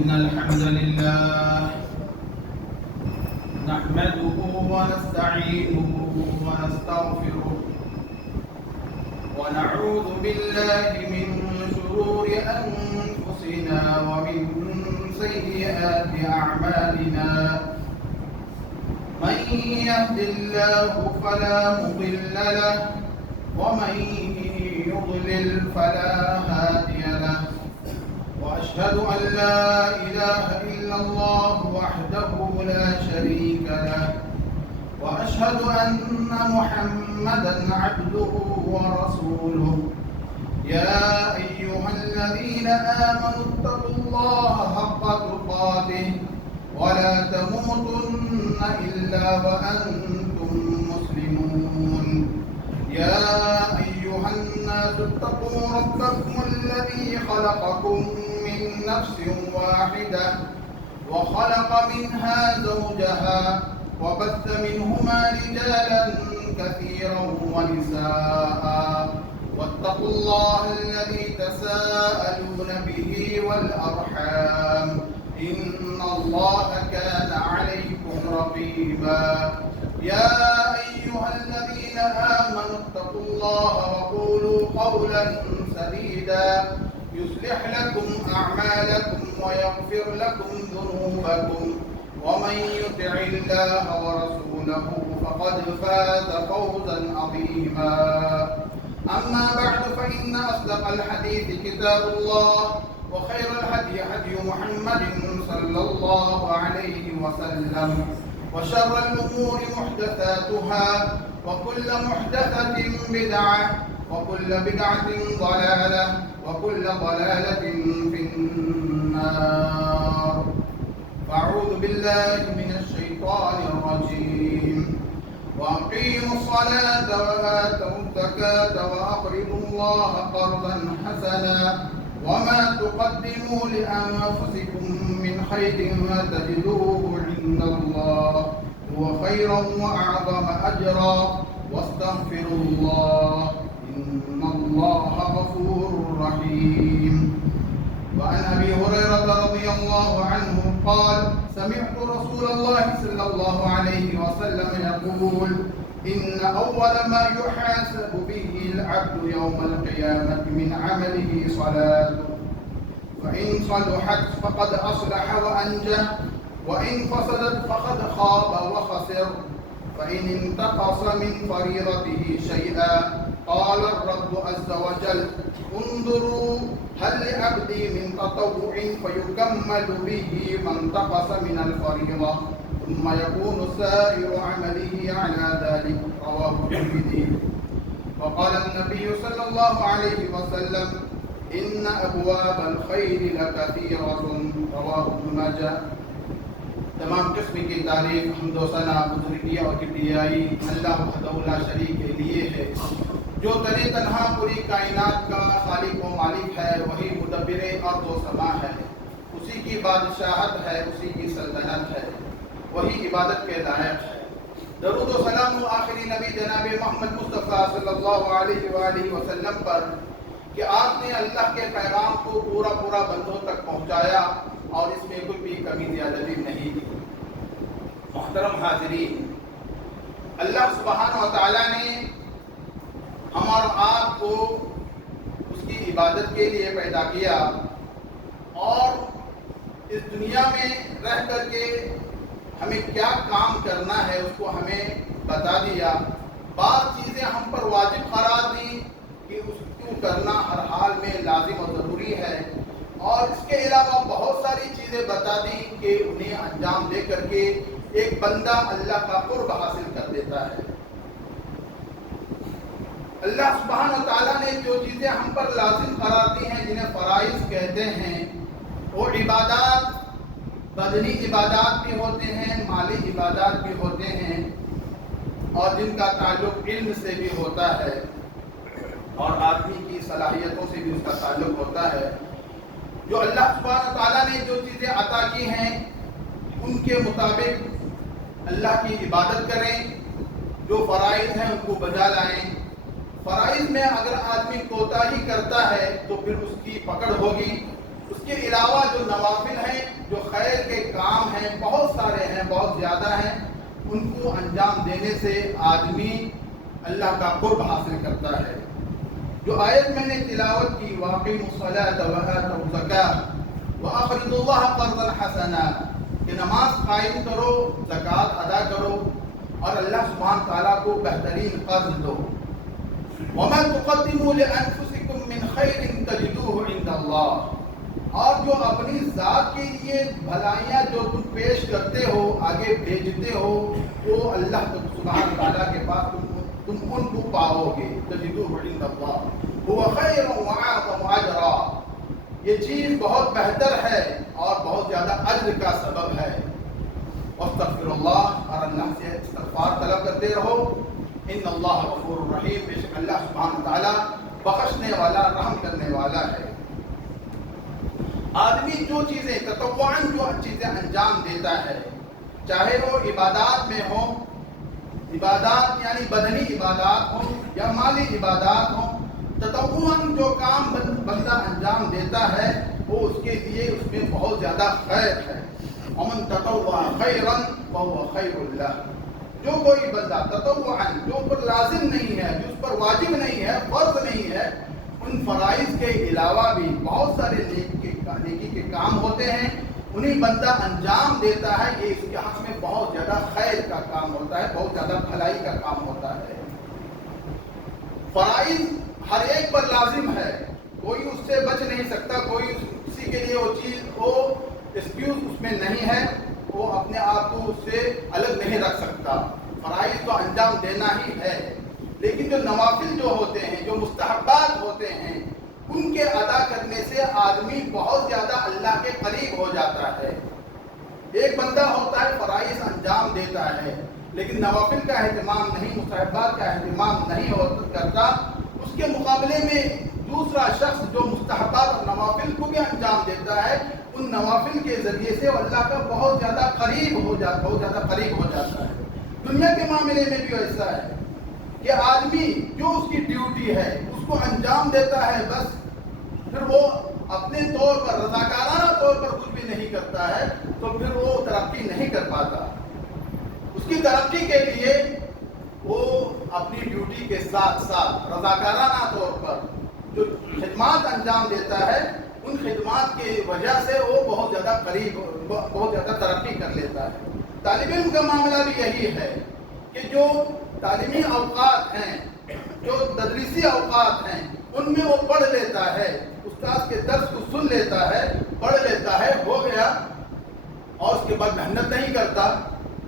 إن الحمد لله نحمده ونستعينه ونستغفره ونعوذ بالله من شرور أنفسنا ومن سيئات أعمالنا من يهد الله فلا مضل له ومن يضلل فلا هادي له وأشهد أن لا إله إلا الله وحده لا شريك له وأشهد أن محمدا عبده ورسوله يا أيها الذين آمنوا اتقوا الله حق تقاته ولا تموتن إلا وأنتم مسلمون يا أيها الناس اتقوا ربكم الذي خلقكم من نفس واحدة وخلق منها زوجها وبث منهما رجالا كثيرا ونساء واتقوا الله الذي تساءلون به والأرحام إن الله كان عليكم رقيبا يا أيها الذين آمنوا اتقوا الله وقولوا قولا سديدا يصلح لكم أعمالكم ويغفر لكم ذنوبكم ومن يطع الله ورسوله فقد فاز فوزا عظيما أما بعد فإن أصدق الحديث كتاب الله وخير الهدي هدي محمد صلى الله عليه وسلم وشر الأمور محدثاتها وكل محدثة بدعة وكل بدعة ضلالة وكل ضلالة في النار فأعوذ بالله من الشيطان الرجيم وأقيموا الصلاة وآتوا الزكاة وأقرضوا الله قرضا حسنا وما تقدموا لأنفسكم من خير تجدوه عند الله هو خيرا وأعظم أجرا واستغفروا الله إن الله غفور رحيم وعن أبي هريرة رضي الله عنه قال سمعت رسول الله صلى الله عليه وسلم يقول إن أول ما يحاسب به العبد يوم القيامة من عمله صلاته فإن صلحت فقد أصلح وأنجح وإن فسدت فقد خاب وخسر فإن انتقص من فريضته شيئا قال الرب عز وجل انظروا هل لعبدي من تطوع فيكمل به ما انتقص من الفريضة ثم يكون سائر عمله على ذلك رواه الترمذي وقال النبي صلى الله عليه وسلم إن أبواب الخير لكثيرة رواه ابن ماجه تمام قسم کی تعریف حمد و ثنا بزرگیہ اور کبریائی اللہ وحدہ لا شریک کے لیے ہے جو تنی تنہا پوری کائنات کا خالق و مالک ہے وہی مدبر ارض و سما ہے اسی کی بادشاہت ہے اسی کی سلطنت ہے وہی عبادت کے لائق ہے درود و سلام آخری نبی جناب محمد مصطفیٰ صلی اللہ علیہ وآلہ وسلم پر کہ آپ نے اللہ کے پیغام کو پورا بندوں تک پہنچایا اور اس میں کوئی بھی کمی زیادتی نہیں دی محترم حاضرین اللہ سبحانہ و تعالیٰ نے ہم اور آپ کو اس کی عبادت کے لیے پیدا کیا اور اس دنیا میں رہ کر کے ہمیں کیا کام کرنا ہے اس کو ہمیں بتا دیا بعض چیزیں ہم پر واجب قرار دی کہ اس کو کرنا ہر حال میں لازم اور ضروری ہے اور اس کے علاوہ بہت ساری چیزیں بتا دی کہ انہیں انجام دے کر کے ایک بندہ اللہ کا قرب حاصل کر دیتا ہے اللہ سبحانہ و تعالیٰ نے جو چیزیں ہم پر لازم قرار دی ہیں جنہیں فرائض کہتے ہیں وہ عبادات بدنی عبادات بھی ہوتے ہیں مالی عبادات بھی ہوتے ہیں اور جن کا تعلق علم سے بھی ہوتا ہے اور آدمی کی صلاحیتوں سے بھی اس کا تعلق ہوتا ہے جو اللہ سبحانہ و تعالیٰ نے جو چیزیں عطا کی ہیں ان کے مطابق اللہ کی عبادت کریں جو فرائض ہیں ان کو بجا لائیں فرائض میں اگر آدمی کوتاہی کرتا ہے تو پھر اس کی پکڑ ہوگی اس کے علاوہ جو نوافل ہیں، جو خیر کے کام ہیں، بہت سارے ہیں، بہت زیادہ ہیں، ان کو انجام دینے سے آدمی اللہ کا قرب حاصل کرتا ہے۔ جو آیت میں نے تلاوت کی، وَأَقِیمُوا الصَّلَاةَ وَآتُوا الزَّکَاةَ وَأَقْرِضُوا اللَّهَ قَرْضًا حَسَنًا، کہ نماز قائم کرو، زکوٰۃ ادا کرو اور اللہ سبحانہ تعالیٰ کو بہترین قرض دو۔ وَمَا تُقَدِّمُوا لِأَنفُسِكُم مِّن خَيْرٍ تَجِدُوهُ عِندَ اللَّهِ، اور جو اپنی ذات کے لیے بھلائیاں جو تم پیش کرتے ہو، آگے بھیجتے ہو، وہ اللہ سبحانہ تعالیٰ کے پاس تم ان کو پاؤ گے۔ تَجِدُوهُ عِندَ اللَّهِ هُوَ خَيْرٌ وَأَعْظَمُ أَجْرًا، یہ چیز بہت بہتر ہے اور بہت زیادہ اجر کا سبب ہے۔ واستغفر اللہ، اور اللہ سے استغفار طلب کرتے رہو۔ ان اللہ غفور الرحیم، بے شک اللہ سبحانہ تعالیٰ بخشنے والا، رحم کرنے والا ہے۔ آدمی جو چیزیں تطوعاً جو چیزیں انجام دیتا ہے، چاہے وہ عبادات میں ہو، عبادات یعنی بدنی عبادات ہوں یا مالی عبادات ہوں، تطوعاً جو کام بندہ انجام دیتا ہے وہ اس کے لیے اس میں بہت زیادہ خیر ہے۔ ومن تطوع خیرا فهو خیر لہ، جو کوئی بندہ تطوعاً، جو پر لازم نہیں ہے، جو اس پر واجب نہیں ہے، فرض نہیں ہے، ان فرائض کے علاوہ بھی بہت سارے نیکی کے کام ہوتے ہیں، انہیں بندہ انجام دیتا ہے، یہ اس کے حق میں بہت زیادہ خیر کا کام ہوتا ہے، بہت زیادہ بھلائی کا کام ہوتا ہے۔ فرائض ہر ایک پر لازم ہے، کوئی اس سے بچ نہیں سکتا، کوئی کسی کے لیے وہ چیز، وہ ایکسکیوز اس میں نہیں ہے، وہ اپنے آپ کو اس سے الگ نہیں رکھ سکتا۔ فرائض تو انجام دینا ہی ہے، لیکن جو نوافل جو ہوتے ہیں، جو مستحبات ہوتے ہیں، ان کے ادا کرنے سے آدمی بہت زیادہ اللہ کے قریب ہو جاتا ہے۔ ایک بندہ ہوتا ہے فرائض انجام دیتا ہے لیکن نوافل کا اہتمام نہیں، مستحبات کا اہتمام نہیں کرتا، اس کے مقابلے میں دوسرا شخص جو مستحبات اور نوافل کو بھی انجام دیتا ہے، ان نوافل کے ذریعے سے اللہ کا بہت زیادہ قریب ہو جاتا ہے۔ دنیا کے معاملے میں بھی ایسا ہے کہ آدمی جو اس کی ڈیوٹی ہے اس کو انجام دیتا ہے، بس پھر وہ اپنے طور پر رضاکارانہ طور پر کچھ بھی نہیں کرتا ہے، تو پھر وہ ترقی نہیں کر پاتا۔ اس کی ترقی کے لیے وہ اپنی ڈیوٹی کے ساتھ ساتھ رضاکارانہ طور پر جو خدمات انجام دیتا ہے، ان خدمات کی وجہ سے وہ بہت زیادہ ترقی کر لیتا ہے۔ طالب علم کا معاملہ بھی یہی ہے کہ جو تعلیمی اوقات ہیں، جو تدریسی اوقات ہیں، ان میں وہ پڑھ لیتا ہے، استاد کے درس کو سن لیتا ہے، پڑھ لیتا ہے، ہو گیا، اور اس کے بعد محنت نہیں کرتا۔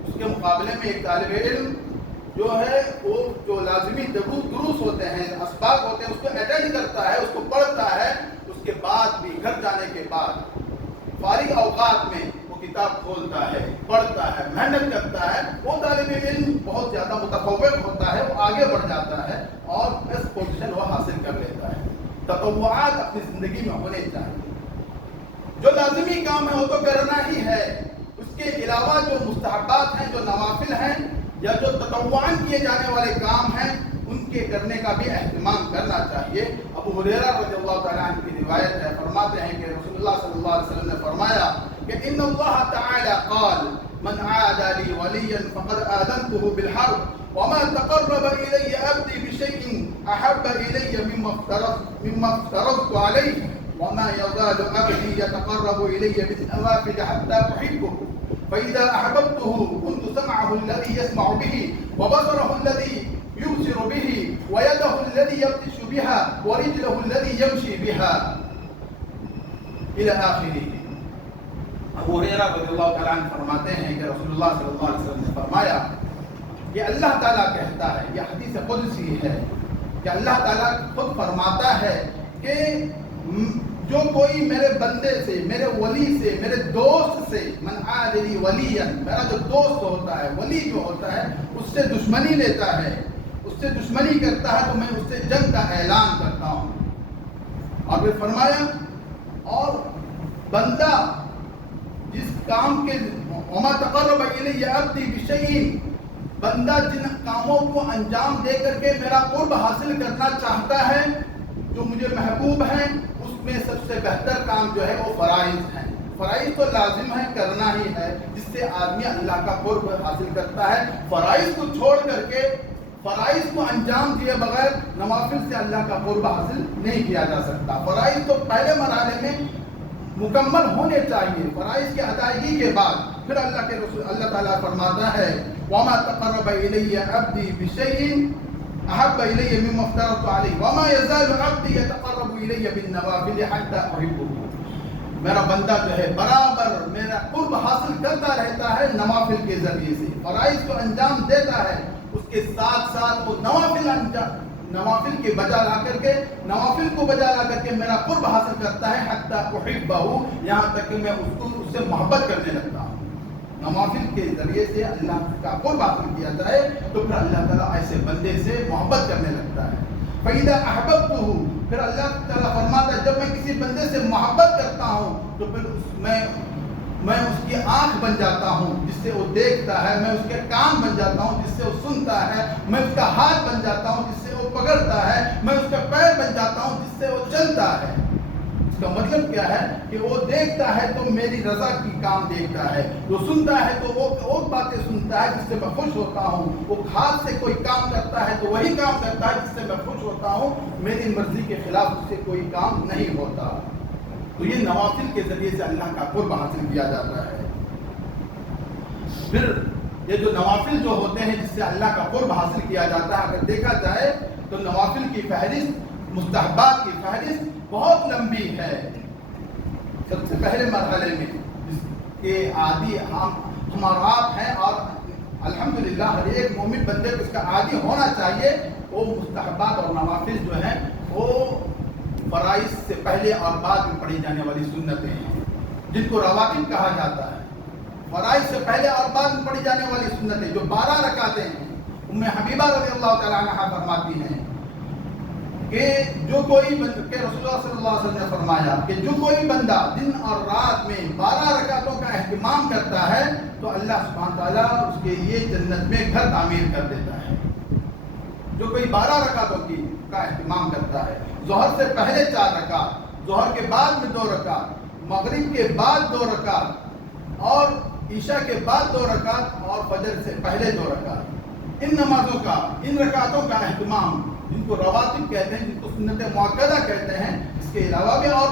اس کے مقابلے میں ایک طالب علم جو ہے وہ جو لازمی دروس ہوتے ہیں، اسباق ہوتے ہیں، اس کو اٹینڈ کرتا ہے، اس کو پڑھتا ہے، اس کے بعد بھی گھر جانے کے بعد فارغ اوقات میں وہ کتاب کھولتا ہے، پڑھتا ہے، محنت کرتا ہے، وہ طالب علم بہت زیادہ متفوق ہوتا ہے، وہ آگے بڑھ جاتا ہے اور اس پوزیشن وہ حاصل کر لیتا ہے۔ تطوعات اپنی زندگی میں ہونے چاہیے، جو لازمی کام ہے وہ تو کرنا ہی ہے، اس کے علاوہ جو مستحبات ہیں، جو نوافل ہیں یا جو تطوعاً کیے جانے والے کام ہیں، ان کے کرنے کا بھی اہتمام کرنا چاہیے۔ ابو ہریرہ رضی اللہ تعالیٰ عنہ کی روایت ہے، فرماتے ہیں کہ رسول اللہ صلی اللہ علیہ وسلم نے فرمایا کہ ان اللہ تعالی قال من عادى لي وليا فقد آذنته بالحرب وما تقرب إلي عبدي بشيء أحب إلي مما افترضت عليه وما يزال عبدي يتقرب إلي بالنوافل حتى أحبه فإذا أحببته كنت سمعه الذي يسمع به وبصره الذي يبصر به ويده الذي يبطش بها ورجله الذي يمشي بها إلى آخره۔ ابو ہریرہ رضی اللہ تعالیٰ عنہ فرماتے ہیں کہ رسول اللہ صلی اللہ علیہ وسلم نے فرمایا کہ اللہ تعالیٰ کہتا ہے، یہ حدیث قدسی ہے کہ اللہ تعالیٰ خود فرماتا ہے کہ جو کوئی میرے بندے سے، میرے ولی سے، میرے دوست سے، من عاد لی ولیا، میرا جو دوست ہوتا ہے، ولی جو ہوتا ہے، اس سے دشمنی لیتا ہے، اس سے دشمنی کرتا ہے، تو میں اس سے جنگ کا اعلان کرتا ہوں۔ اور پھر فرمایا اور بندہ جس کام کے وما تقرب الی عبدی بشیء، بندہ جن کاموں کو انجام دے کر کے میرا قرب حاصل کرنا چاہتا ہے، جو مجھے محبوب ہیں اس میں سب سے بہتر کام جو ہے وہ فرائض ہیں. فرائض تو لازم ہے، کرنا ہی ہے، جس سے آدمی اللہ کا قرب حاصل کرتا ہے. فرائض کو چھوڑ کر کے، فرائض کو انجام دیے بغیر نوافل سے اللہ کا قرب حاصل نہیں کیا جا سکتا. فرائض تو پہلے مرحلے میں مکمل ہونے چاہیے. فرائض کی ادائیگی کے بعد پھر اللہ کے رسول اللہ تعالیٰ فرماتا ہے وَمَا تَقَرَّبَ إِلَيَّ عَبْدِي بِشَيْءٍ أَحَبَّ إِلَيَّ مِمَّا افْتَرَضْتُ عَلَيْهِ وَمَا يَزَالُ عَبْدِي يَتَقَرَّبُ إِلَيَّ بِالنَّوَافِلِ حَتَّى أُحِبَّهُ. میرا بندہ جو ہے برابر میرا قرب حاصل کرتا رہتا ہے نوافل کے ذریعے سے. فرائض کو انجام دیتا ہے، اس کے ساتھ ساتھ وہ نوافل کے بجا لا کر کے، نوافل کو بجا لا کر کے میرا قرب حاصل کرتا ہے حتی احبہ، یہاں تک کہ میں اس سے محبت کرنے لگتا ہوں. نوافل کے ذریعے سے اللہ کا قرب حاصل کیا جائے تو پھر اللہ تعالیٰ ایسے بندے سے محبت کرنے لگتا ہے. فَإِذَا أَحْبَبْتُهُ، پھر اللہ تعالیٰ فرماتا ہے جب میں کسی بندے سے محبت کرتا ہوں تو پھر میں اس کی آنکھ بن جاتا ہوں جس سے وہ دیکھتا ہے، میں اس کے کان بن جاتا ہوں جس سے وہ سنتا ہے، میں اس کا ہاتھ بن جاتا ہوں جس سے وہ پکڑتا ہے، میں اس کا پیر بن جاتا ہوں جس سے وہ چلتا ہے. اس کا مطلب کیا ہے کہ وہ دیکھتا ہے تو میری رضا کی کام دیکھتا ہے، وہ سنتا ہے تو وہ اور باتیں سنتا ہے جس سے میں خوش ہوتا ہوں، وہ ہاتھ سے کوئی کام کرتا ہے تو وہی کام کرتا ہے جس سے میں خوش ہوتا ہوں. میری مرضی کے خلاف اس سے کوئی کام نہیں ہوتا. تو یہ نوافل کے ذریعے سے اللہ کا قرب حاصل کیا جاتا ہے. پھر یہ جو نوافل جو ہوتے ہیں جس سے اللہ کا قرب حاصل کیا جاتا ہے، اگر دیکھا جائے تو نوافل کی فہرست، مستحبات کی فہرست بہت لمبی ہے. سب سے پہلے مرحلے میں جس کے عادی ہم اور آپ ہیں، اور الحمدللہ ہر ایک مومن بندے کو اس کا عادی ہونا چاہیے، وہ مستحبات اور نوافل جو ہیں وہ فرائض سے پہلے اور بعد میں پڑھی جانے والی سنتیں ہیں جن کو رواتب کہا جاتا ہے. فرائض سے پہلے اور بعد میں پڑھی جانے والی سنتیں جو 12 رکعتیں ہیں. ام حبیبہ رضی اللہ تعالیٰ عنہا فرماتی ہیں کہ جو کوئی کہ رسول اللہ صلی اللہ علیہ وسلم نے فرمایا کہ جو کوئی بندہ دن اور رات میں 12 رکعتوں کا اہتمام کرتا ہے تو اللہ سبحانہ تعالیٰ اس کے لیے جنت میں گھر تعمیر کر دیتا ہے. جو کوئی 12 رکعتوں کا اہتمام کرتا ہے، ظہر سے پہلے 4 رکعت، ظہر کے بعد میں 2 رکعت، مغرب کے بعد 2 رکعت، اور عشاء کے بعد 2 رکعت، اور فجر سے پہلے 2 رکعت، ان نمازوں کا، ان رکعتوں کا اہتمام جن کو رواتب کہتے ہیں، جن کو سنت مؤکدہ کہتے ہیں. اس کے علاوہ بھی اور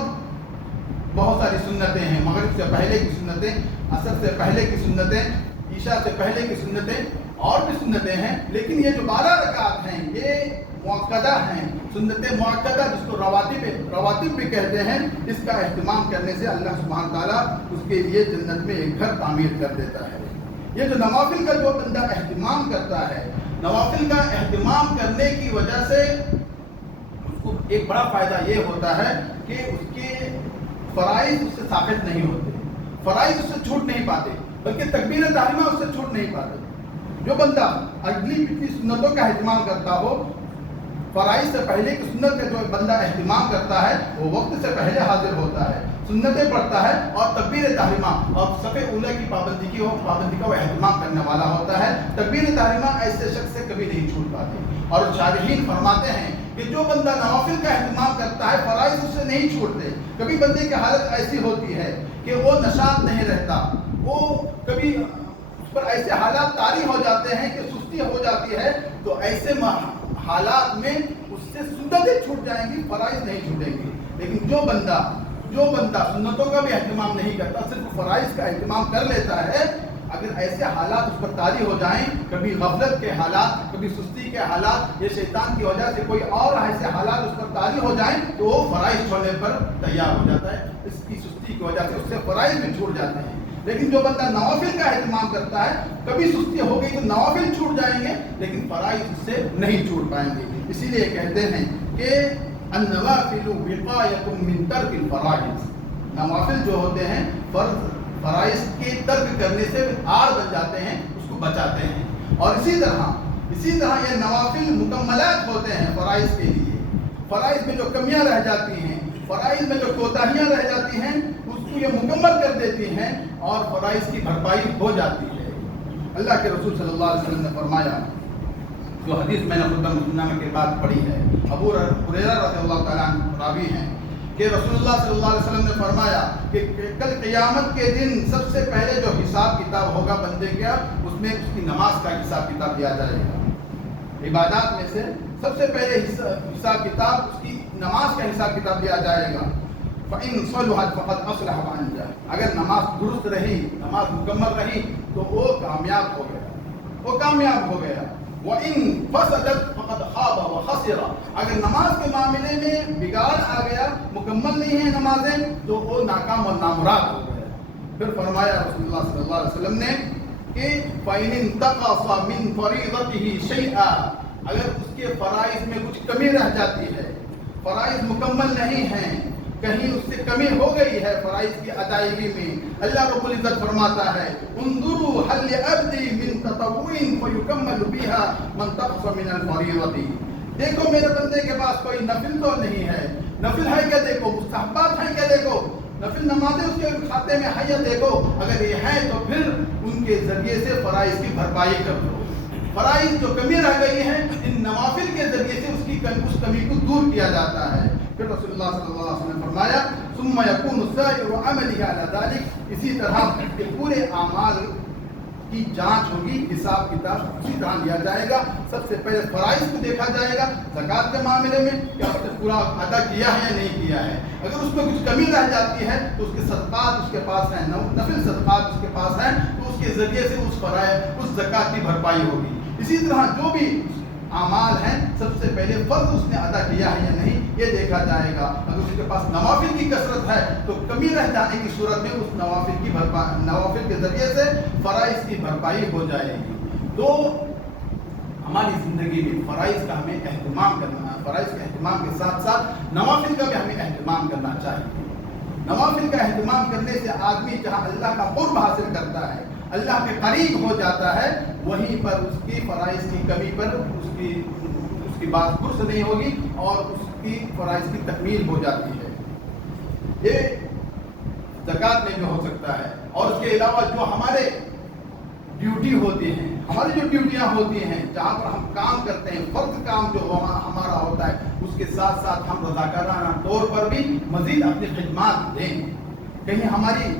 بہت ساری سنتیں ہیں. مغرب سے پہلے کی سنتیں، عصر سے پہلے کی سنتیں، عشاء سے پہلے کی سنتیں، اور بھی سنتیں ہیں. لیکن یہ جو 12 رکعت ہیں یہ مؤکدہ ہیں، سنت مؤکدہ جس کو رواتب بھی کہتے ہیں. اس کا اہتمام کرنے سے اللہ سبحانہ تعالیٰ اس کے لیے جنت میں ایک گھر تعمیر کر دیتا ہے. یہ جو نوافل کا جو بندہ اہتمام کرتا ہے، نوافل کا اہتمام کرنے کی وجہ سے اس کو ایک بڑا فائدہ یہ ہوتا ہے کہ اس کے فرائض اس سے ثابت نہیں ہوتے، فرائض اس سے چھوٹ نہیں پاتے، بلکہ تکبیر تحریمہ اس سے چھوٹ نہیں پاتے. جو بندہ اگلی پچھلی سنتوں کا اہتمام کرتا ہو، فرائض سے پہلے کی سنت کا جو بندہ اہتمام کرتا ہے وہ وقت سے پہلے حاضر ہوتا ہے، سنتیں پڑھتا ہے، اور تکبیر تحریمہ اور صف اولی کی پابندی کا وہ اہتمام کرنے والا ہوتا ہے. تکبیر تحریمہ ایسے شخص سے کبھی نہیں چھوٹ پاتے. اور شارحین فرماتے ہیں کہ جو بندہ نوافل کا اہتمام کرتا ہے فرائض اس سے نہیں چھوٹتے. کبھی بندے کی حالت ایسی ہوتی ہے کہ وہ نشاط نہیں رہتا، وہ کبھی اس پر ایسے حالات طاری ہو جاتے ہیں کہ سستی ہو جاتی ہے، تو ایسے حالات میں اس سے سنتیں چھوٹ جائیں گی، فرائض نہیں چھوٹیں گی. لیکن جو بندہ سنتوں کا بھی اہتمام نہیں کرتا، صرف فرائض کا اہتمام کر لیتا ہے، اگر ایسے حالات اس پر طاری ہو جائیں، کبھی غفلت کے حالات، کبھی سستی کے حالات، یہ شیطان کی وجہ سے کوئی اور ایسے حالات اس پر طاری ہو جائیں تو وہ فرائض چھوڑنے پر تیار ہو جاتا ہے. اس کی سستی کی وجہ سے اس سے فرائض بھی چھوٹ جاتے ہیں. لیکن جو بندہ نوافل کا اہتمام کرتا ہے، کبھی سستی ہو گئی تو نوافل چھوٹ جائیں گے لیکن فرائض اس سے نہیں چھوٹ پائیں گے. اسی لیے کہتے ہیں کہ النوافل وقایۃ من ترک الفرائض. نوافل جو ہوتے ہیں فرائض کے ترک کرنے سے آڑ بن جاتے ہیں، اس کو بچاتے ہیں. اور اسی طرح یہ نوافل مکملات ہوتے ہیں فرائض کے لیے. فرائض میں جو کمیاں رہ جاتی ہیں، فرائض میں جو کوتاہیاں رہ جاتی ہیں، اس کو یہ مکمل کر دیتی ہیں اور فرائض کی بھرپائی ہو جاتی ہے. اللہ کے رسول صلی اللہ علیہ وسلم نے فرمایا جو حدیث میں نے خطبہ مسلمہ کے بعد پڑھی ہے، ابو ہریرہ رضی اللہ تعالیٰ عنہ راوی ہیں کہ رسول اللہ صلی اللہ علیہ وسلم نے فرمایا کہ کل قیامت کے دن سب سے پہلے جو حساب کتاب ہوگا بندے کا، اس میں اس کی نماز کا حساب کتاب دیا جائے گا۔ عبادات میں سے سب سے پہلے حساب کتاب اس کی نماز کا حساب کتاب دیا جائے گا۔ فَإِن صَلُحَتْ فَقَدْ أَصْلَحَ وَأَنْجَحَ، اگر نماز درست رہی، نماز مکمل رہی تو وہ کامیاب ہو گیا، وہ کامیاب ہو گیا۔ وَإِن فَسَدَتْ فَقَدْ خَابَ وَخَسِرَ، اگر نماز کے معاملے میں بگاڑ آ گیا، مکمل نہیں ہے نمازیں، تو وہ ناکام اور نامراد ہو گیا۔ پھر فرمایا رسول اللہ صلی اللہ علیہ وسلم نے کہ فَإِنِ انْتَقَصَ مِنْ فَرِيضَتِهِ شَيْئًا، اگر اس کے فرائض میں کچھ کمی رہ جاتی ہے، فرائض مکمل نہیں ہیں، کہیں اس سے کمی ہو گئی ہے فرائض کی ادائیگی میں، اللہ رب العزت فرماتا ہے انظروا هل لعبدی من تطوع فیکمل بها من تقص من الفریضۃ، دیکھو میرے بندے کے پاس کوئی نفل تو نہیں ہے، نفل ہے کیا دیکھو، مستحبات ہیں کیا دیکھو، نفل نمازیں اس کے کھاتے میں ہے یا دیکھو، اگر یہ ہے تو پھر ان کے ذریعے سے فرائض کی بھرپائی کر دو۔ فرائض جو کمی رہ گئی ہے ان نوافل کے ذریعے سے اس کمی کو دور کیا جاتا ہے۔ پھر رسول اللہ صلی اللہ علیہ وسلم نے فرمایا ثم يكون سائر عمله على ذلك، اسی طرح کے پورے اعمال کی جانچ ہوگی، حساب کتاب اسی طرح لیا جائے گا۔ سب سے پہلے فرائض کو دیکھا جائے گا، زکوٰۃ کے معاملے میں کیا اس نے پورا ادا کیا ہے یا نہیں کیا ہے، اگر اس میں کچھ کمی رہ جاتی ہے تو اس کے صدقات اس کے پاس ہیں، نفل صدقات اس کے پاس ہیں، تو اس کے ذریعے سے اس زکوٰۃ کی بھرپائی ہوگی۔ اسی طرح جو بھی اعمال ہیں سب سے پہلے فرض اس نے ادا کیا ہے یا نہیں یہ دیکھا جائے گا، اگر اس کے پاس نوافل کی کثرت ہے تو کمی رہ جانے کی صورت میں اس نوافل کے ذریعے سے فرائض کی بھرپائی ہو جائے گی۔ تو ہماری زندگی میں فرائض کا ہمیں اہتمام کرنا، فرائض کے اہتمام کے ساتھ ساتھ نوافل کا بھی ہمیں اہتمام کرنا چاہیے۔ نوافل کا اہتمام کرنے سے آدمی جہاں اللہ کا قرب حاصل کرتا ہے، اللہ کے قریب ہو جاتا ہے، وہیں پر اس کی فرائض کی کمی پر اس کی بات پرس نہیں ہوگی اور اس کی فرائض کی تکمیل ہو جاتی ہے۔ یہ زکوٰۃ میں بھی ہو سکتا ہے، اور اس کے علاوہ جو ہمارے ڈیوٹی ہوتی ہیں، ہماری جو ڈیوٹیاں ہوتی ہیں جہاں پر ہم کام کرتے ہیں، فرض کام جو ہمارا ہوتا ہے، اس کے ساتھ ساتھ ہم رضاکارانہ طور پر بھی مزید اپنی خدمات دیں۔ کہیں ہماری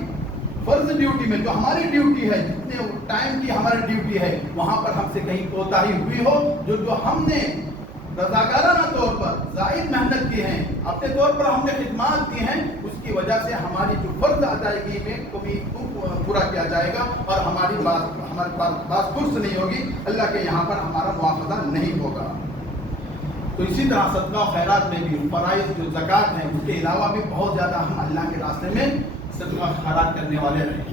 فرض ڈیوٹی میں جو ہماری ڈیوٹی ہے، جتنے ٹائم کی ہماری ڈیوٹی ہے، وہاں پر ہم سے کہیں کوتاہی ہوئی ہو، جو ہم نے رضاکارانہ طور پر زائد محنت کی ہے، اپنے طور پر ہم نے خدمات دی ہیں، اس کی وجہ سے ہماری جو فرض ادائیگی میں کمی کو پورا کیا جائے گا اور ہمارے پاس فرص نہیں ہوگی، اللہ کے یہاں پر ہمارا مواخذہ نہیں ہوگا۔ تو اسی طرح صدقہ و خیرات میں بھی فرائض جو زکوٰۃ ہیں اس کے علاوہ بھی بہت زیادہ ہم اللہ کے راستے میں صدقہ و خیرات کرنے والے رہے۔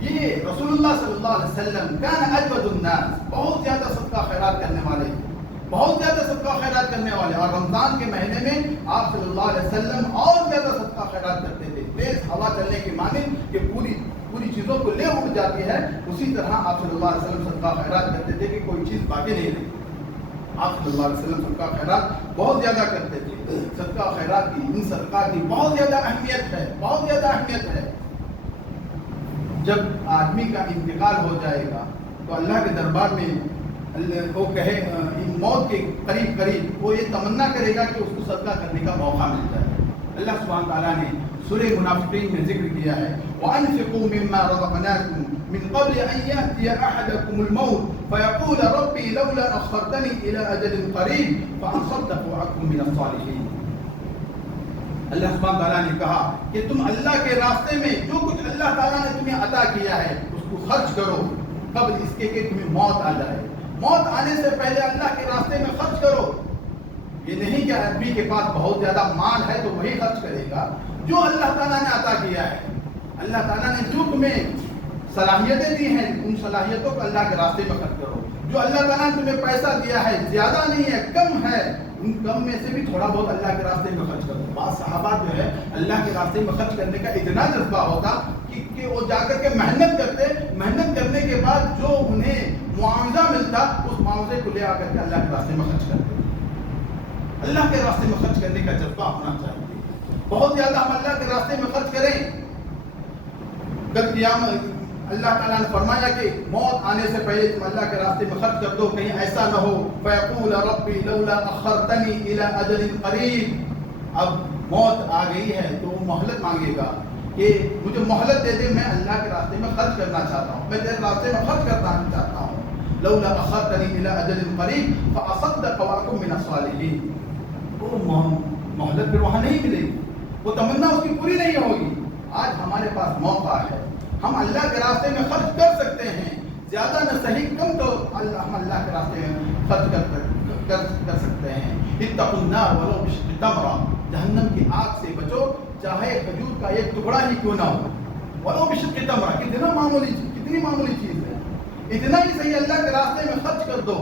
یہ رسول اللہ صلی اللہ علیہ وسلم کان اجود الناس، بہت زیادہ صدقہ خیرات کرنے والے، بہت زیادہ صدقہ خیرات کرنے والے، اور رمضان کے مہینے میں آپ صلی اللہ علیہ وسلم اور زیادہ صدقہ خیرات کرتے تھے۔ تیز ہوا چلنے کی مانند کہ پوری چیزوں کو لے اٹھ جاتی ہے، اسی طرح آپ صلی اللہ علیہ وسلم صدقہ خیرات کرتے تھے کہ کوئی چیز باقی نہیں رہی۔ آپ صلی اللہ علیہ وسلم صدقہ خیرات بہت زیادہ کرتے تھے۔ صدقہ خیرات کی، ان صدقات کی بہت زیادہ اہمیت ہے، بہت زیادہ اہمیت ہے۔ جب آدمی کا انتقال ہو جائے گا تو اللہ کے دربار میں وہ کہے موت کے قریب وہ یہ تمنا کرے گا کہ اس کو صدقہ کرنے کا موقع مل جائے۔ اللہ سبحانہ تعالیٰ نے سورہ منافقین میں ذکر کیا ہے وَأَنفِقُوا مِمَّا رَزَقْنَاكُمْ مِنْ قَبْلِ أَنْ يَأْتِيَ أَحَدَكُمُ الْمَوْتُ فَيَقُولَ رَبِّي لَوْلَا أَخَّرْتَنِي إِلَىٰ أَجَلٍ قَرِيبٍ فَأَصَدَّقُ وَأَكُن مِّنَ الصَّالِحِينَ۔ اللہ سبحانہ تعالیٰ نے کہا کہ تم اللہ کے راستے میں جو کچھ اللہ تعالیٰ نے تمہیں عطا کیا ہے اس کو خرچ کرو قبل اس کے کہ تمہیں موت آ جائے۔ موت آنے سے پہلے اللہ کے راستے میں خرچ کرو۔ یہ نہیں کہ آدمی کے پاس بہت زیادہ مال ہے تو وہی خرچ کرے گا، جو اللہ تعالیٰ نے عطا کیا ہے، اللہ تعالیٰ نے جو تمہیں صلاحیتیں دی ہیں ان صلاحیتوں کو اللہ کے راستے میں خرچ کرو۔ جو اللہ تعالیٰ نے تمہیں پیسہ دیا ہے زیادہ نہیں ہے، کم ہے، ان کم میں سے بھی تھوڑا بہت اللہ کے راستے میں خرچ کرو۔ بعض صحابہ جو ہے اللہ کے راستے میں خرچ کرنے کا اتنا جذبہ ہوتا کہ وہ جا کر کے محنت کرتے، محنت کرنے کے بعد جو انہیں معاوضہ ملتا اس معاوضے کو لے آ کر کے اللہ کے راستے میں خرچ کرتے۔ اللہ کے راستے میں خرچ کرنے کا جذبہ ہونا چاہیے، بہت زیادہ ہم اللہ کے راستے میں خرچ کریں۔ کل اللہ تعالیٰ نے فرمایا کہ موت آنے سے پہلے تم اللہ کے راستے میں خرچ کر دو، کہیں ایسا نہ ہو فیقول ربی لولا اخرتنی الی اجل قریب، اب موت آ گئی ہے تو وہ مہلت مانگے گا کہ مجھے مہلت دے دے، میں اللہ کے راستے میں خرچ کرنا چاہتا ہوں، میں تیرے راستے میں خرچ کرنا چاہتا ہوں، لولا اخرتنی الی اجل قریب فاصدق واکن من الصالحین، وہ مہلت پھر وہاں نہیں ملے گی، وہ تمنا اس کی پوری نہیں ہوگی۔ آج ہمارے پاس موقع ہے، ہم اللہ کے راستے میں خرچ کر سکتے ہیں، زیادہ نہ صحیح کم تو ہم اللہ کے راستے میں خرچ کر سکتے ہیں۔ اتقوا النار ولو بشق تمرہ، جہنم کی آگ سے بچو چاہے کھجور کا ایک ٹکڑا ہی کیوں نہ ہو، ولو بشق تمرہ، کتنی معمولی چیز ہے، اتنا ہی صحیح اللہ کے راستے میں خرچ کر دو،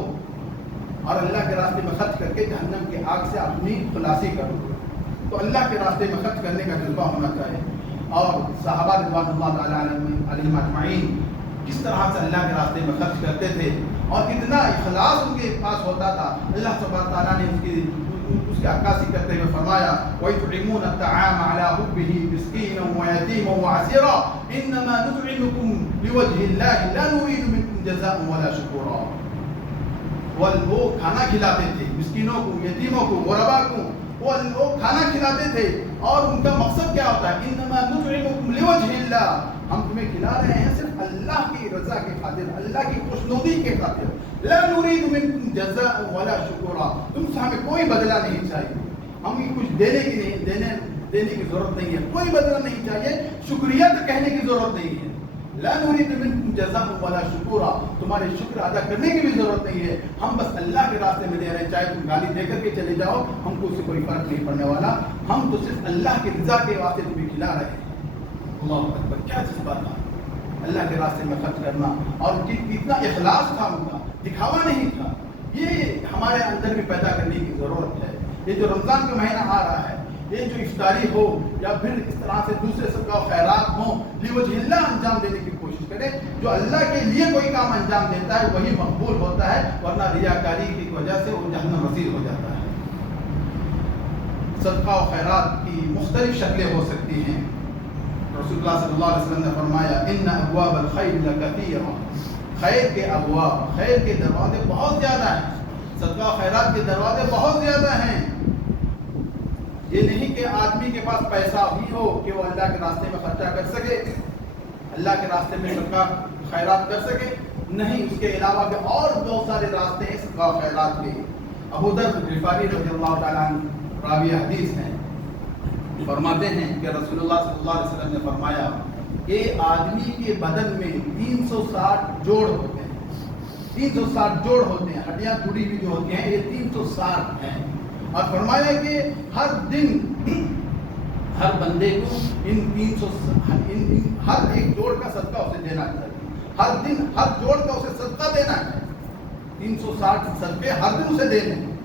اور اللہ کے راستے میں خرچ کر کے جہنم کی آگ سے اپنی خلاصی کرو۔ تو اللہ کے راستے میں خرچ کرنے کا جذبہ ہونا چاہیے۔ اور صحابہ رضوان اللہ تعالیٰ علیہم اجمعین کس طرح سے اللہ کے راستے میں خرچ کرتے تھے اور کتنا اخلاص ان کے پاس ہوتا تھا، اللہ سبحانہ تعالیٰ نے اس کی عکاسی کرتے ہوئے فرمایا وَيُطْعِمُونَ الطَّعَامَ عَلَىٰ حُبِّهِ مِسْكِينًا وَيَتِيمًا وَأَسِيرًا إِنَّمَا نُطْعِمُكُمْ لِوَجْهِ اللَّهِ لَا نُرِيدُ مِنكُمْ جَزَاءً وَلَا شُكُورًا، وہ کھانا کھلاتے تھے مسکینوں کو، یتیموں کو، غربا کو، وہ کھانا کھلاتے تھے اور ان کا مقصد کیا ہوتا ہے، انما نطعمکم لوجہ اللہ، ہم تمہیں کھلا رہے ہیں صرف اللہ کی رضا کی خاطر، اللہ کی خوشنودی کے خاطر، لا نريد منکم جزاء ولا شکورا، تم سے ہمیں کوئی بدلہ نہیں چاہیے، ہمیں کچھ دینے کی ضرورت نہیں ہے، کوئی بدلہ نہیں چاہیے، شکریہ تو کہنے کی ضرورت نہیں ہے، لا نريد منکم جزاء ولا شکورا، تمہارے شکر ادا کرنے کی بھی ضرورت نہیں ہے، ہم بس اللہ کے راستے میں دے رہے ہیں، چاہے تم گالی دے کر کے چلے جاؤ، ہم کو اس سے کوئی فرق نہیں پڑنے والا، ہم تو صرف اللہ کی رضا کے واسطے تمہیں کھلا رہے ہیں۔ اللہ اکبر، کیا جذبہ تھا اللہ کے راستے میں خرچ کرنا، اور کتنا اخلاص تھا ان کا، دکھاوا نہیں تھا، یہ ہمارے اندر بھی پیدا کرنے کی ضرورت ہے۔ یہ جو رمضان کا مہینہ آ رہا ہے، یہ جو افطاری ہو یا پھر اس طرح سے دوسرے صدقہ و خیرات ہوں، لوجہ اللہ انجام دینے کی کوشش کریں، جو اللہ کے لیے کوئی کام انجام دیتا ہے وہی مقبول ہوتا ہے، ورنہ ریاکاری کی وجہ سے وہ جہنم رسید ہو جاتا ہے۔ صدقہ و خیرات کی مختلف شکلیں ہو سکتی ہیں، رسول اللہ صلی اللہ علیہ وسلم نے فرمایا ان ابواب الخیر لکثیرہ، خیر کے ابواب، خیر کے دروازے بہت زیادہ ہیں، صدقہ و خیرات کے دروازے بہت زیادہ ہیں۔ یہ نہیں کہ آدمی کے پاس پیسہ بھی ہو کہ وہ اللہ کے راستے میں خرچہ کر سکے، اللہ کے راستے میں صدقہ خیرات کر سکے، نہیں، اس کے علاوہ بھی اور بہت سارے راستے ہیں صدقہ و خیرات کے۔ ابو ذر غفاری رضی اللہ تعالیٰ عنہ راوی حدیث ہیں، فرماتے ہیں کہ رسول اللہ صلی اللہ علیہ وسلم نے فرمایا کہ آدمی کے بدن میں 360 جوڑ ہوتے ہیں، 360 جوڑ ہوتے ہیں، ہڈیاں جڑی ہوئی جو ہوتی ہیں یہ 360 ہیں، اور فرمایا کہ ہر دن ہر بندے کو ہر ایک جوڑ کا صدقہ اسے دینا چاہیے، ہر دن ہر جوڑ کا اسے صدقہ دینا ہے، 360 صدقے ہر دن اسے دینے ہیں۔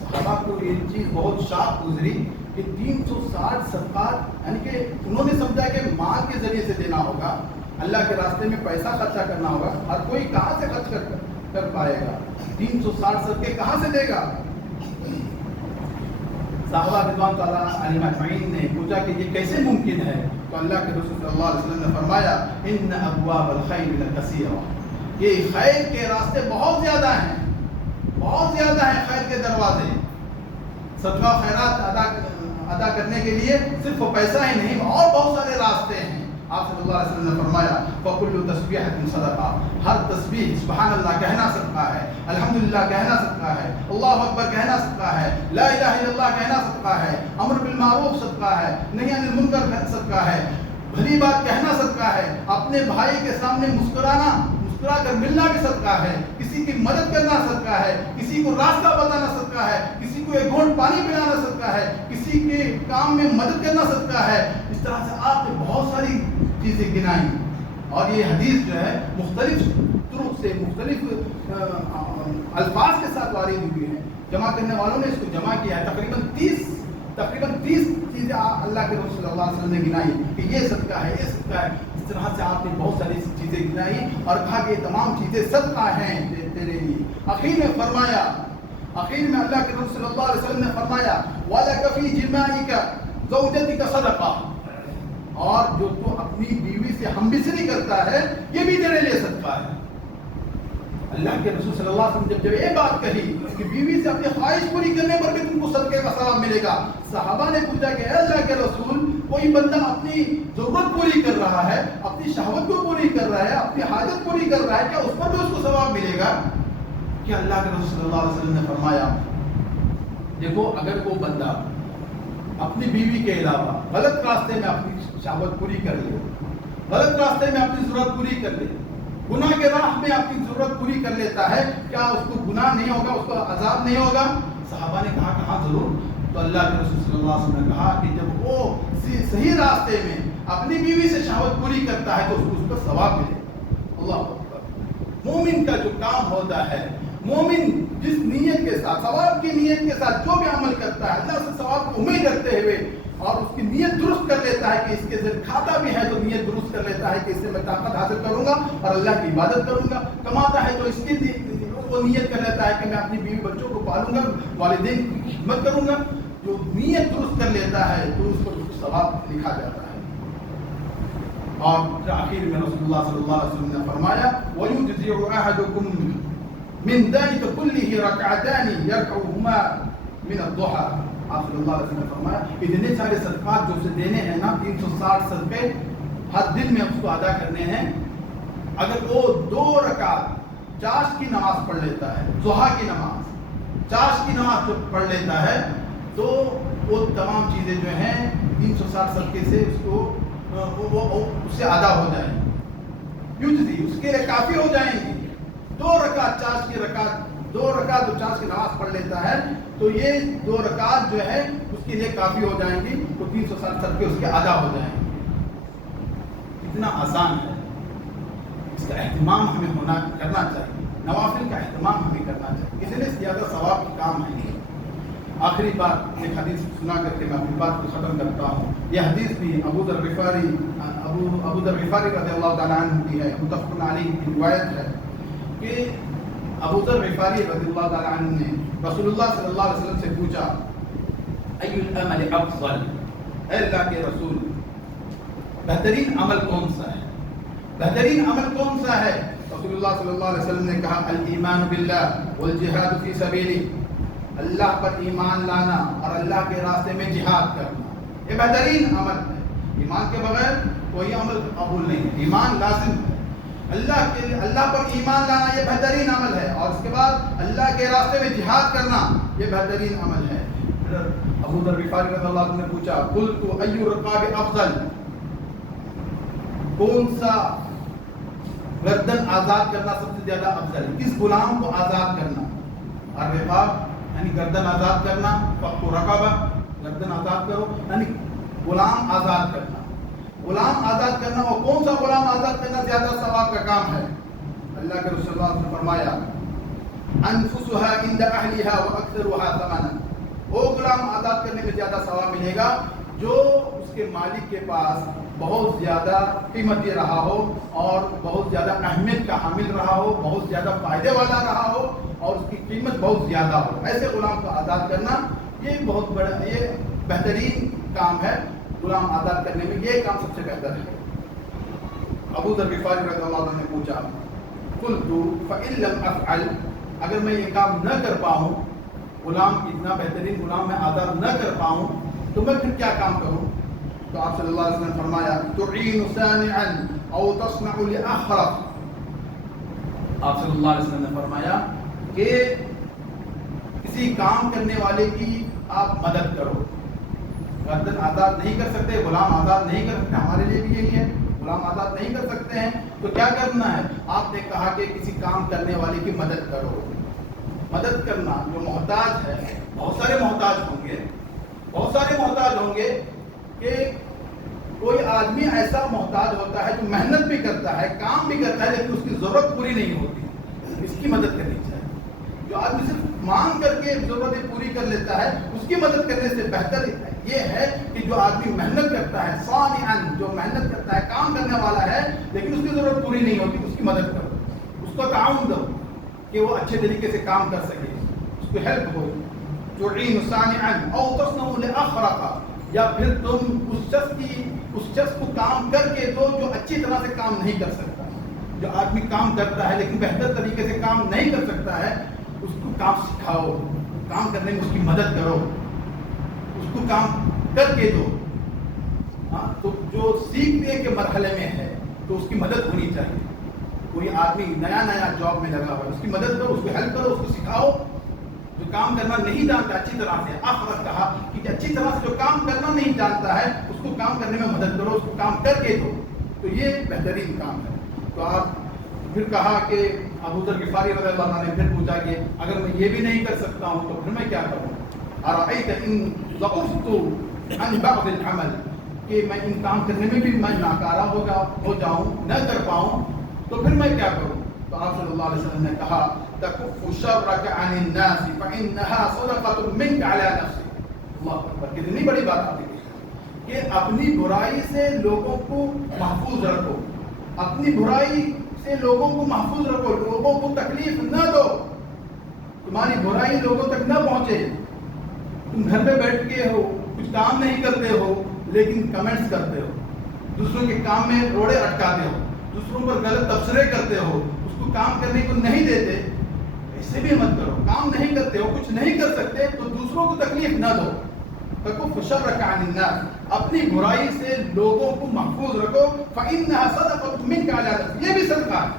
صحابہ کو یہ چیز بہت شاق گزری کہ 360 صدقات، یعنی کہ انہوں نے سمجھا کہ مال کے ذریعے سے دینا ہوگا، اللہ کے راستے میں پیسہ خرچہ کرنا ہوگا، ہر کوئی کہاں سے خرچ کر پائے گا، 360 صدقے کہاں سے دے گا؟ صحابہ رضوان اللہ علیہم اجمعین نے پوچھا کہ یہ کیسے ممکن ہے؟ تو اللہ کے رسول صلی اللہ علیہ وسلم نے فرمایا ان ابواب الخیر لکثیرہ، یہ خیر کے راستے بہت زیادہ ہیں، بہت زیادہ ہیں خیر کے دروازے، صدقہ خیرات ادا کرنے کے لیے صرف پیسہ ہی نہیں اور بہت سارے راستے ہیں۔ آپ صلی اللہ علیہ وسلم نے فرمایا فَكُلُّ تَسْبِيحَةٍ صَدَقَةٌ، ہر تسبیح سبحان اللہ کہنا صدقہ ہے، الحمدللہ کہنا صدقہ ہے، اللہ اکبر کہنا صدقہ ہے، لا الہ الا اللہ کہنا صدقہ ہے، امر بالمعروف صدقہ ہے، نہی عن المنکر صدقہ ہے، بھلی بات کہنا صدقہ ہے، اپنے بھائی کے سامنے مسکرا کر ملنا بھی صدقہ ہے، کسی کی مدد کرنا صدقہ ہے، کسی کو راستہ بتانا صدقہ ہے، کسی کو ایک گھونٹ پانی پلانا صدقہ ہے، کسی کے کام میں مدد کرنا صدقہ ہے۔ اس طرح سے آپ نے بہت ساری چیزیں گنائی، اور یہ حدیث جو ہے مختلف طرق سے مختلف الفاظ کے ساتھ وارد ہوئی ہے، جمع کرنے والوں نے اس کو جمع کیا ہے، تقریباً 30 چیزیں اللہ کے رسول صلی اللہ علیہ وسلم نے گنائی کہ یہ صدقہ ہے، یہ صدقہ ہے۔ اس طرح سے آپ نے بہت ساری چیزیں گنائی اور کہا کہ یہ تمام چیزیں صدقہ ہیں تیرے لیے۔ آخر میں فرمایا، آخر میں اللہ کے رسول صلی اللہ علیہ وسلم نے فرمایا وَلَكَ فِي جِمَاعِكَ زَوْجَتِكَ صَدَقَةٌ، اور جو تو اپنی بیوی سے ہم بستری کرتا ہے یہ بھی تیرے لیے صدقہ ہے۔ اللہ کے رسول صلی اللہ علیہ وسلم جب یہ بات کہی کہ بیوی سے اپنی خواہش پوری کرنے پر بھی تم کو صدقے کا ثواب ملے گا، صحابہ نے پوچھا کہ اے اللہ کے رسول، کوئی بندہ اپنی ضرورت پوری کر رہا ہے، اپنی شہوت کو پوری کر رہا ہے، اپنی حاجت پوری کر رہا ہے، کیا اس پر بھی اس کو ثواب ملے گا؟ کہ اللہ کے رسول صلی اللہ علیہ وسلم نے فرمایا دیکھو، اگر وہ بندہ اپنی بیوی کے علاوہ غلط راستے میں اپنی شہوت پوری کر لے، غلط راستے میں اپنی ضرورت پوری کر لے، گناہ کے راہ میں اپنی ضرورت پوری کر لیتا ہے، کیا اس کو گناہ نہیں ہوگا، اس کو عذاب نہیں ہوگا؟ صحابہ نے کہا کہ ہاں ضرور۔ تو اللہ کے رسول صلی اللہ علیہ وسلم نے کہا کہ جب وہ صحیح راستے میں اپنی بیوی سے شہوت پوری کرتا ہے تو اس کو ثواب ملے۔ اللہ اکبر۔ مومن کا جو کام ہوتا ہے، مومن جس نیت کے ساتھ، ثواب کی نیت کے ساتھ جو بھی عمل کرتا ہے، اللہ سے ثواب کو امید رکھتے ہوئے اور اس کی نیت درست کر لیتا ہے کہ اس کے ذریعے کھاتا بھی ہے تو نیت درست کر لیتا ہے کہ اس سے میں طاقت حاصل کروں گا اور اللہ کی عبادت کروں گا، کماتا ہے تو اس کی وہ نیت کر لیتا ہے کہ میں اپنی بیوی بچوں کو پالوں گا، والدین کی خدمت کروں گا۔ جو نیت درست کر لیتا ہے تو اس کو ثواب لکھا جاتا ہے۔ اور آخر میں رسول اللہ صلی اللہ علیہ وسلم نے فرمایا وَيُجْزِعُ أَحَدُكُم مِّن ذَلِكَ كُلِّهِ رَكْعَتَانِ يَرْكَعُهُمَا مِنَ الضُّحَىٰ۔ آپ صلی اللہ علیہ وسلم نے فرمایا اتنے سارے صدقات جو اسے دینے ہیں نا، 360 صدقے ہر دن میں اس کو ادا کرنے ہیں، اگر وہ 2 رکعت چاش کی نماز پڑھ لیتا ہے، ضحیٰ کی نماز، چاش کی نماز جو پڑھ لیتا ہے تو وہ تمام چیزیں جو ہیں 360 صدقے سے اس کو اس سے ادا ہو جائیں گی، یجزی اس کے لیے کافی ہو جائیں گی۔ 2 رکعت چاش کی رکعت، 2 رکعت جو چاش کی نماز پڑھ لیتا ہے تو یہ 2 رکعت جو ہے اس کے لیے کافی ہو جائیں گی، تو 360 صدقے اس کے ادا ہو جائیں گے۔ اتنا آسان ہے، اس کا اہتمام ہمیں کرنا چاہیے، نوافل کا اہتمام ہمیں کرنا چاہیے، اس لیے زیادہ ثواب کے کام آئیں گے۔ آخری بات ایک حدیث سنا کر کے میں اپنی بات کو ختم کرتا ہوں۔ یہ حدیث بھی ابو ذر غفاری رضی اللہ تعالیٰ عنہ کی ہے، متفق علیہ کی روایت ہے کہ ابو ذر غفاری رضی اللہ تعالیٰ عنہ نے رسول اللہ صلی اللہ علیہ وسلم سے پوچھا ای العمل افضل، اے اللہ کے رسول بہترین عمل کون سا ہے، بہترین عمل کون سا ہے؟ رسول اللہ صلی اللہ علیہ وسلم نے کہا الایمان باللہ والجہاد فی سبیلہ، اللہ پر ایمان لانا اور اللہ کے راستے میں جہاد کرنا، یہ بہترین عمل ہے۔ ایمان کے بغیر کوئی عمل قبول نہیں ہے، ایمان لازم ہے۔ اللہ پر ایمان لانا یہ بہترین عمل ہے، اور اس کے بعد اللہ کے راستے میں جہاد کرنا یہ بہترین عمل ہے۔ ابو ذر غفاری رضی اللہ عنہ نے پوچھا قلت ای الرقاب افضل، کون سا گردن آزاد کرنا سب سے زیادہ افضل ہے، کس غلام کو آزاد کرنا؟ الرقاب یعنی گردن آزاد کرنا، فق رقبہ گردن آزاد کرو یعنی غلام آزاد کرنا، غلام آزاد کرنا، اور کون سا غلام آزاد کرنا زیادہ ثواب کا کام ہے؟ اللہ کے رسول اللہ نے فرمایا انفسها عند اهلها واكثرها ثمنا، وہ غلام آزاد کرنے میں زیادہ ثواب ملے گا جو اس کے مالک کے پاس بہت زیادہ قیمتی رہا ہو اور بہت زیادہ اہمیت کا حامل رہا ہو، بہت زیادہ فائدے والا رہا ہو اور اس کی قیمت بہت زیادہ ہو۔ ایسے غلام کو آزاد کرنا یہ بہت بڑا، یہ بہترین کام ہے، غلام آزاد کرنے میں یہ کام سب سے بہتر ہے۔ ابو ذر غفاری رضی اللہ عنہ نے پوچھا قلت فإن لم أفعل، اگر میں یہ کام نہ کر پاؤں، غلام اتنا بہترین غلام میں آزاد نہ کر پاؤں تو میں پھر کیا کام کروں؟ تو آپ صلی اللہ علیہ وسلم نے فرمایا تعین صانعا او تصنع لآخرک، آپ صلی اللہ علیہ وسلم نے فرمایا کہ کسی کام کرنے والے کی آپ مدد کرو۔ گردن آزاد نہیں کر سکتے، غلام آزاد نہیں کر سکتے، ہمارے لیے بھی یہی ہے، غلام آزاد نہیں کر سکتے ہیں تو کیا کرنا ہے؟ آپ نے کہا کہ کسی کام کرنے والے کی مدد کرو۔ مدد کرنا، جو محتاج ہے، بہت سارے محتاج ہوں گے، بہت سارے محتاج ہوں گے کہ کوئی آدمی ایسا محتاج ہوتا ہے جو محنت بھی کرتا ہے، کام بھی کرتا ہے، لیکن اس کی ضرورت پوری نہیں ہوتی، اس کی مدد کرنی چاہیے۔ جو آدمی صرف مانگ کر کے ضرورتیں پوری کر لیتا ہے، اس کی مدد کرنے سے بہتر یہ ہے کہ جو آدمی محنت کرتا ہے، صانعاً، جو محنت کرتا ہے، کام کرنے والا ہے لیکن اس کی ضرورت پوری نہیں ہوتی، اس کی مدد کرو، اس کو تعاون دو کہ وہ اچھے طریقے سے کام کر سکے، اس کو ہیلپ ہو۔ تعین صانعاً او تصنع لآخرک، یا پھر تم اس شخص کو کام کر کے دو جو اچھی طرح سے کام نہیں کر سکتا. جو آدمی کام کرتا ہے لیکن بہتر طریقے سے کام نہیں کر سکتا ہے, اس کو کام سکھاؤ, کام کرنے میں اس کی مدد کرو, اس کو کام کر کے دو. ہاں, تو جو سیکھنے کے مرحلے میں ہے تو اس کی مدد ہونی چاہیے. کوئی آدمی نیا جاب میں لگا ہوا ہے, اس کی مدد کرو, اس کو ہیلپ کرو, اس کو سکھاؤ. جو کام کرنا نہیں جانتا اچھی طرح سے, آخر کہا کہ اچھی طرح سے جو کام کرنا نہیں جانتا ہے اس کو کام کرنے میں مدد کرو, اس کو کام کر کے دو. تو یہ بہترین کام ہے. تو آپ پھر کہا کہ ابو ذر غفاری رضی اللہ عنہ نے پھر پوچھا کہ اگر میں یہ بھی نہیں کر سکتا ہوں تو پھر میں کیا کروں؟ ارأیت ان ضعفت عن بعض العمل, کہ میں ان کام کرنے میں بھی میں ناکارہ ہو جاؤں, نہ کر پاؤں, تو پھر میں کیا کروں؟ تو آپ صلی اللہ علیہ وسلم نے کہا تکف شرک عن الناس فإنها صدقة منك على نفسك. اللہ اکبر, کتنی بڑی بات آپ نے کہ اپنی برائی سے لوگوں کو محفوظ رکھو, اپنی برائی سے لوگوں کو محفوظ رکھو, لوگوں کو تکلیف نہ دو, تمہاری برائی لوگوں تک نہ پہنچے. تم گھر پہ بیٹھ کے ہو, کچھ کام نہیں کرتے ہو, لیکن کمنٹس کرتے ہو, دوسروں کے کام میں روڑے اٹکاتے ہو, دوسروں پر غلط تبصرے کرتے ہو, اس کو کام کرنے کو نہیں دیتے. ایسے بھی مت کرو. کام نہیں کرتے ہو, کچھ نہیں کر سکتے, تو دوسروں کو تکلیف نہ دو. تکف شرک عن الناس, اپنی برائی سے لوگوں کو محفوظ رکھو. فإنها صدقة منك على نفسك, یہ بھی صدقہ ہے.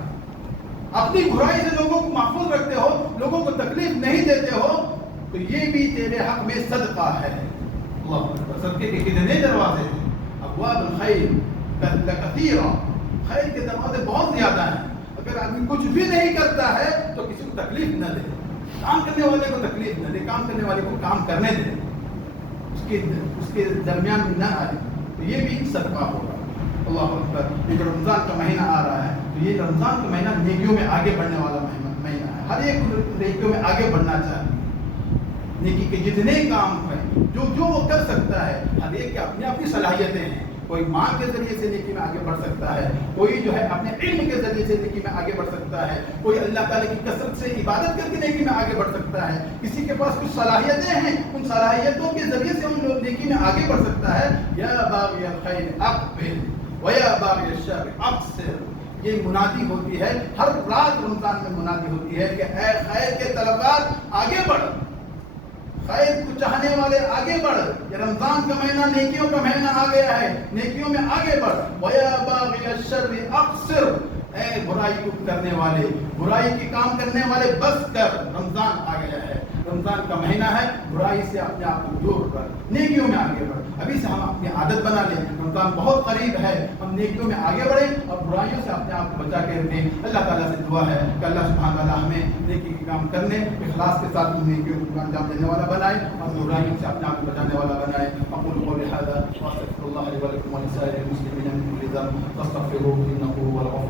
اپنی برائی سے لوگوں کو محفوظ رکھتے ہو, لوگوں کو تکلیف نہیں دیتے ہو, تو یہ بھی تیرے حق میں صدقہ ہے. اللہ اکبر. صدقے کے کتنے دروازے ہیں, ابواب الخیر کثیرہ, خیر کے دروازے بہت زیادہ ہیں. اگر آدمی کچھ بھی نہیں کرتا ہے تو کسی کو تکلیف نہ دے, کام کرنے والے کو تکلیف نہ دے, کام کرنے والے کو کام کرنے دے, اس کے درمیان میں نہ آئے, تو یہ بھی صدقہ ہوگا. اللہ اکبر. یہ جو رمضان کا مہینہ آ رہا ہے, تو یہ رمضان کا مہینہ نیکیوں میں آگے بڑھنے والا مہینہ ہے. ہر ایک نیکیوں میں آگے بڑھنا چاہیے. نیکی کے جتنے کام ہیں جو وہ کر سکتا ہے, ہر ایک کی اپنی اپنی صلاحیتیں ہیں. کوئی مال کے ذریعے سے نیکی میں آگے بڑھ سکتا ہے, کوئی جو ہے اپنے علم کے ذریعے سے نیکی میں آگے بڑھ سکتا ہے, کوئی اللہ تعالیٰ کی کثرت سے عبادت کر کے نیکی میں آگے بڑھ سکتا ہے, کسی کے پاس کچھ صلاحیتیں ہیں, ان صلاحیتوں کے ذریعے سے ان لوگ نیکی میں آگے بڑھ سکتا ہے. یا باغی الخیر اقبل ویا باغی الشر اقصر. یہ منادی ہوتی ہے ہر رات رمضان میں, منادی ہوتی ہے کہ اے خیر کے طلبگار آگے بڑھ, خیر کو چاہنے والے آگے بڑھ. یہ رمضان کا مہینہ نیکیوں کا مہینہ آ گیا ہے, نیکیوں میں آگے بڑھ. وَيَا بَاغِيَ الشَّرِّ أَقْصِرْ, اے برائی کو کرنے والے, برائی کی کام کرنے والے بس کر. رمضان آ گیا ہے, رمضان کا مہینہ ہے, برائی سے اپنے آپ کو دور کر, نیکیوں میں آگے بڑھ. ابھی سے ہم اپنی عادت بنا لیں, رمضان بہت قریب ہے, ہم نیکیوں میں آگے بڑھیں اور برائیوں سے اپنے آپ کو بچا کے رکھیں. اللہ تعالیٰ سے دعا ہے کہ اللہ سبحانہ تعالیٰ ہمیں نیکی کے کام کرنے, اخلاص کے ساتھ نیکیوں کو انجام دینے والا بنائے اور برائیوں سے اپنے آپ کو بچانے والا بنائے. اقول قولی ھذا واستغفر اللہ لی ولکم ولسائر المسلمین من کل ذنب فاستغفروہ انہ هو الغفور